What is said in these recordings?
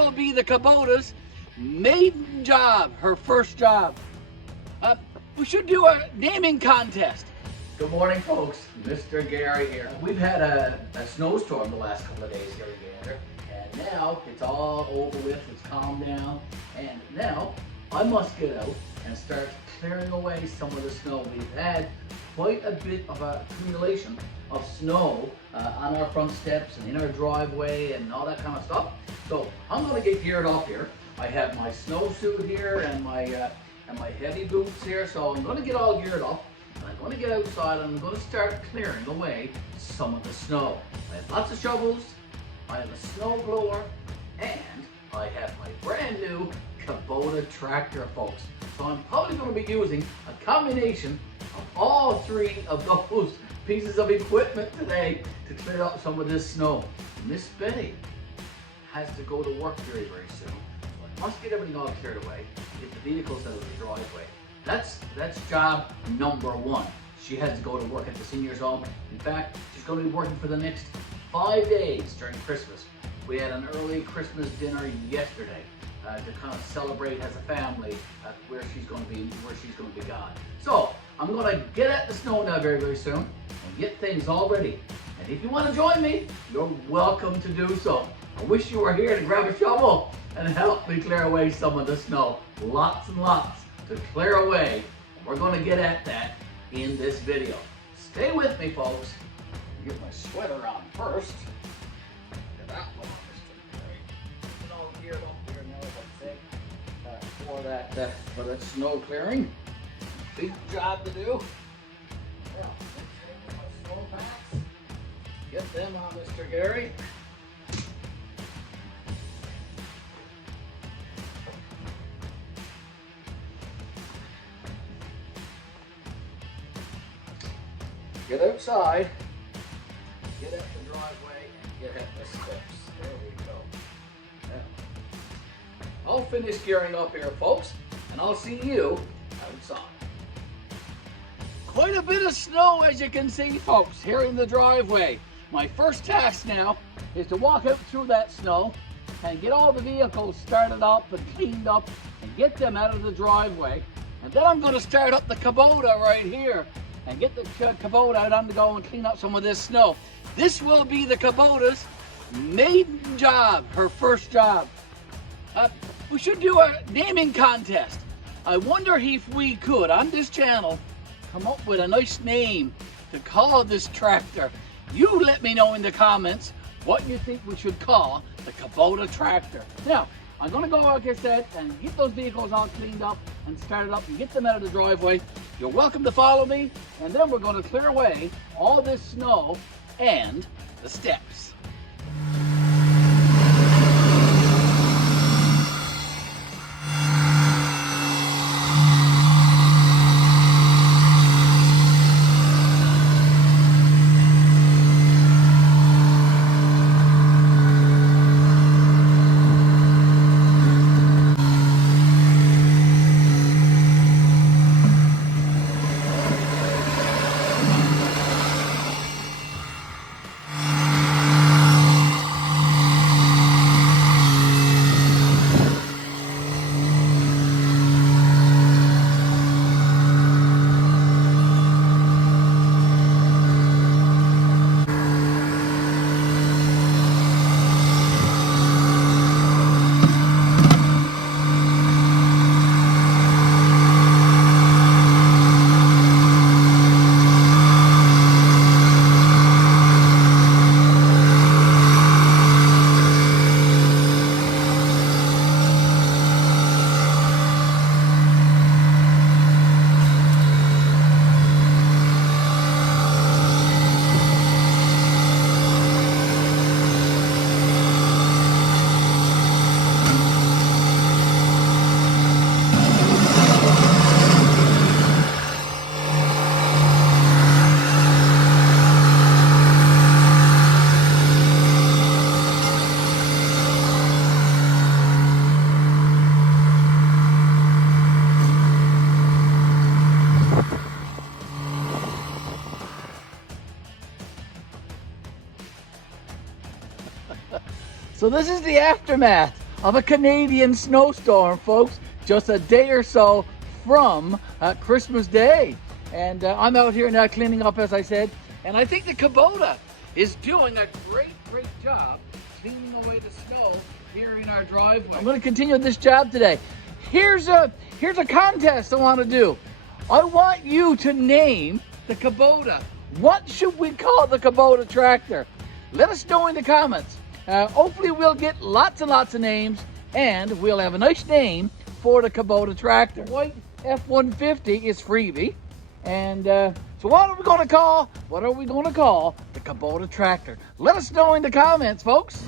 will be the Kubota's maiden job, her first job. We should do a naming contest. Good morning, folks. Mr. Gary here. We've had a snowstorm the last couple of days here in Gander, and now it's all over with. It's calmed down, and now I must get out and start clearing away some of the snow. We've had quite a bit of accumulation of snow on our front steps and in our driveway and all that kind of stuff. So I'm going to get geared up here. I have my snowsuit here and my heavy boots here, so I'm going to get all geared up. And I'm going to get outside and I'm going to start clearing away some of the snow. I have lots of shovels, I have a snow blower, and I have my brand new Kubota Tractor, folks. So I'm probably going to be using a combination of all three of those pieces of equipment today to clear up some of this snow. Miss Betty has to go to work very, very soon. So I must get everything all cleared away, get the vehicles out of the driveway. That's job number one. She has to go to work at the seniors home. In fact, she's going to be working for the next 5 days during Christmas. We had an early Christmas dinner yesterday to kind of celebrate as a family where she's going to be gone. So I'm going to get at the snow now very, very soon and get things all ready. And if you want to join me, you're welcome to do so. I wish you were here to grab a shovel and help me clear away some of the snow. Lots and lots to clear away. We're going to get at that in this video. Stay with me, folks. Get my sweater on first. Get that one on, Mr. Gary. Get all geared up here now, I think, for that snow clearing. Big job to do. Yeah, let's get my snow packs. Get them on, Mr. Gary. Get outside, get at the driveway, and get at the steps. There we go. Now, I'll finish gearing up here, folks, and I'll see you outside. Quite a bit of snow, as you can see, folks, here in the driveway. My first task now is to walk out through that snow and get all the vehicles started up and cleaned up and get them out of the driveway. And then I'm going to start up the Kubota right here and get the Kubota out on the go and clean up some of this snow. This will be the Kubota's maiden job, her first job. We should do a naming contest. I wonder if we could, on this channel, come up with a nice name to call this tractor. You let me know in the comments what you think we should call the Kubota Tractor. Now, I'm going to go, like I said, and get those vehicles all cleaned up and started up and get them out of the driveway. You're welcome to follow me, and then we're going to clear away all this snow and the steps. So this is the aftermath of a Canadian snowstorm, folks, just a day or so from Christmas Day. And I'm out here now cleaning up, as I said, and I think the Kubota is doing a great job cleaning away the snow here in our driveway. I'm going to continue this job today. Here's a contest I want to do. I want you to name the Kubota. What should we call the Kubota tractor? Let us know in the comments. Hopefully we'll get lots and lots of names, and we'll have a nice name for the Kubota tractor. White F-150 is freebie. And so what are we going to call the Kubota tractor? Let us know in the comments, folks.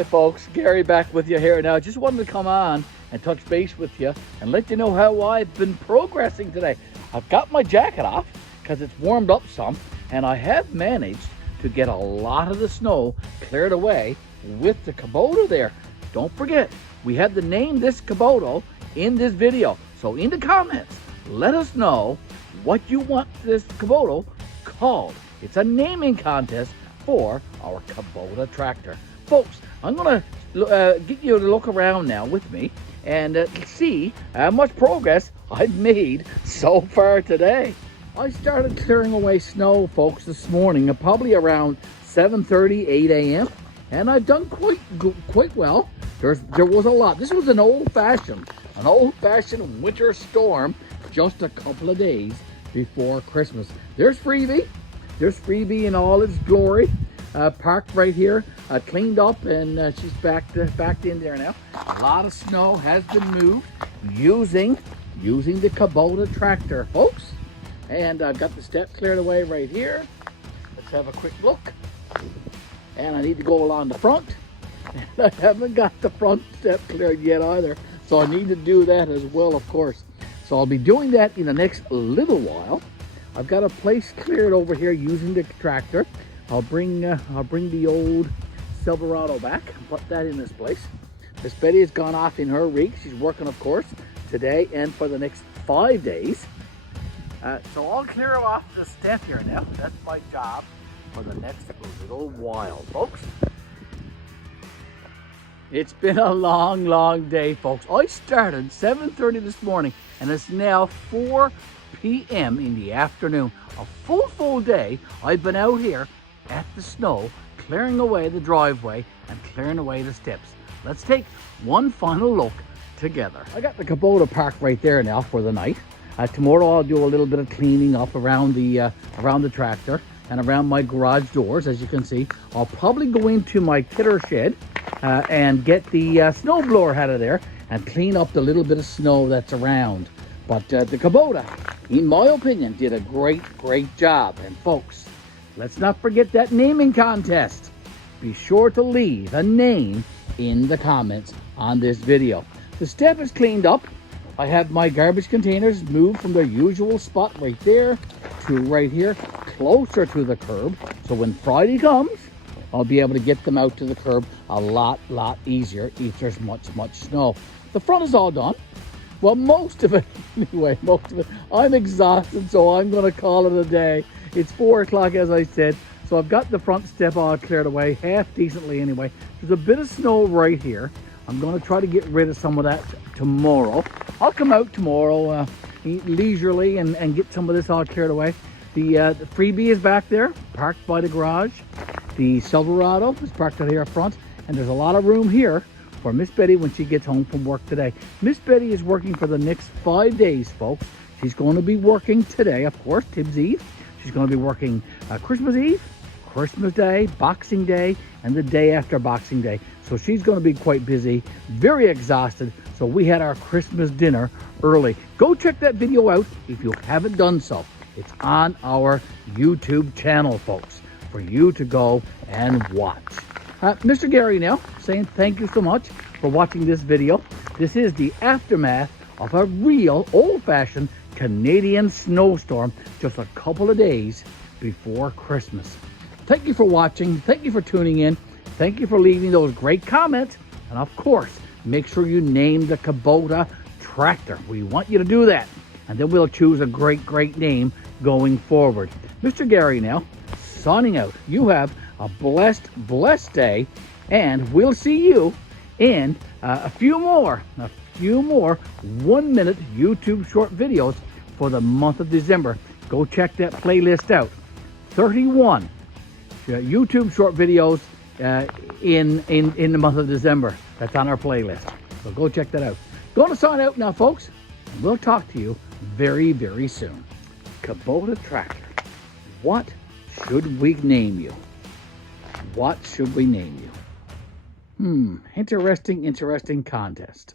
Hi folks, Gary back with you here now. Just wanted to come on and touch base with you and let you know how I've been progressing today. I've got my jacket off because it's warmed up some, and I have managed to get a lot of the snow cleared away with the Kubota there. Don't forget, we have to name this Kubota in this video. So in the comments, let us know what you want this Kubota called. It's a naming contest for our Kubota tractor. Folks, I'm going to get you to look around now with me and see how much progress I've made so far today. I started clearing away snow, folks, this morning, probably around 7:30, 8 a.m. And I've done quite well. There was a lot. This was an old-fashioned winter storm just a couple of days before Christmas. There's freebie in all its glory. parked right here, cleaned up, and she's backed in there now. A lot of snow has been moved using the Kubota tractor, folks. And I've got the step cleared away right here. Let's have a quick look. And I need to go along the front. And I haven't got the front step cleared yet either. So I need to do that as well, of course. So I'll be doing that in the next little while. I've got a place cleared over here using the tractor. I'll bring the old Silverado back and put that in this place. Miss Betty has gone off in her rig. She's working, of course, today and for the next 5 days. So I'll clear off the step here now. That's my job for the next little while, folks. It's been a long, long day, folks. I started 7:30 this morning, and it's now 4 p.m. in the afternoon. A full day I've been out here at the snow, clearing away the driveway and clearing away the steps. Let's take one final look together. I got the Kubota parked right there now for the night. Tomorrow I'll do a little bit of cleaning up around the tractor and around my garage doors. As you can see, I'll probably go into my kidder shed and get the snow blower out of there and clean up the little bit of snow that's around. But the Kubota, in my opinion, did a great job. And folks, let's not forget that naming contest. Be sure to leave a name in the comments on this video. The step is cleaned up. I have my garbage containers moved from their usual spot right there to right here, closer to the curb. So when Friday comes, I'll be able to get them out to the curb a lot easier if there's much snow. The front is all done. Well, most of it, anyway, most of it. I'm exhausted, so I'm going to call it a day. It's 4 o'clock, as I said, so I've got the front step all cleared away, half decently anyway. There's a bit of snow right here. I'm going to try to get rid of some of that tomorrow. I'll come out tomorrow leisurely and get some of this all cleared away. The freebie is back there, parked by the garage. The Silverado is parked out here up front, and there's a lot of room here for Miss Betty when she gets home from work today. Miss Betty is working for the next 5 days, folks. She's going to be working today, of course, Tibbs Eve. She's going to be working Christmas Eve, Christmas Day, Boxing Day, and the day after Boxing Day. So she's going to be quite busy, very exhausted. So we had our Christmas dinner early. Go check that video out if you haven't done so. It's on our YouTube channel, folks, for you to go and watch. Mr. Gary now saying thank you so much for watching this video. This is the aftermath of a real old-fashioned Canadian snowstorm just a couple of days before Christmas. Thank you for watching. Thank you for tuning in. Thank you for leaving those great comments. And of course, make sure you name the Kubota tractor. We want you to do that. And then we'll choose a great name going forward. Mr. Gary now, signing out. You have a blessed day. And we'll see you in a few more 1-minute YouTube short videos for the month of December. Go check that playlist out. 31 YouTube short videos in the month of December. That's on our playlist. So go check that out. Going to sign out now, folks. We'll talk to you very soon. Kubota Tractor. What should we name you? What should we name you? Interesting contest.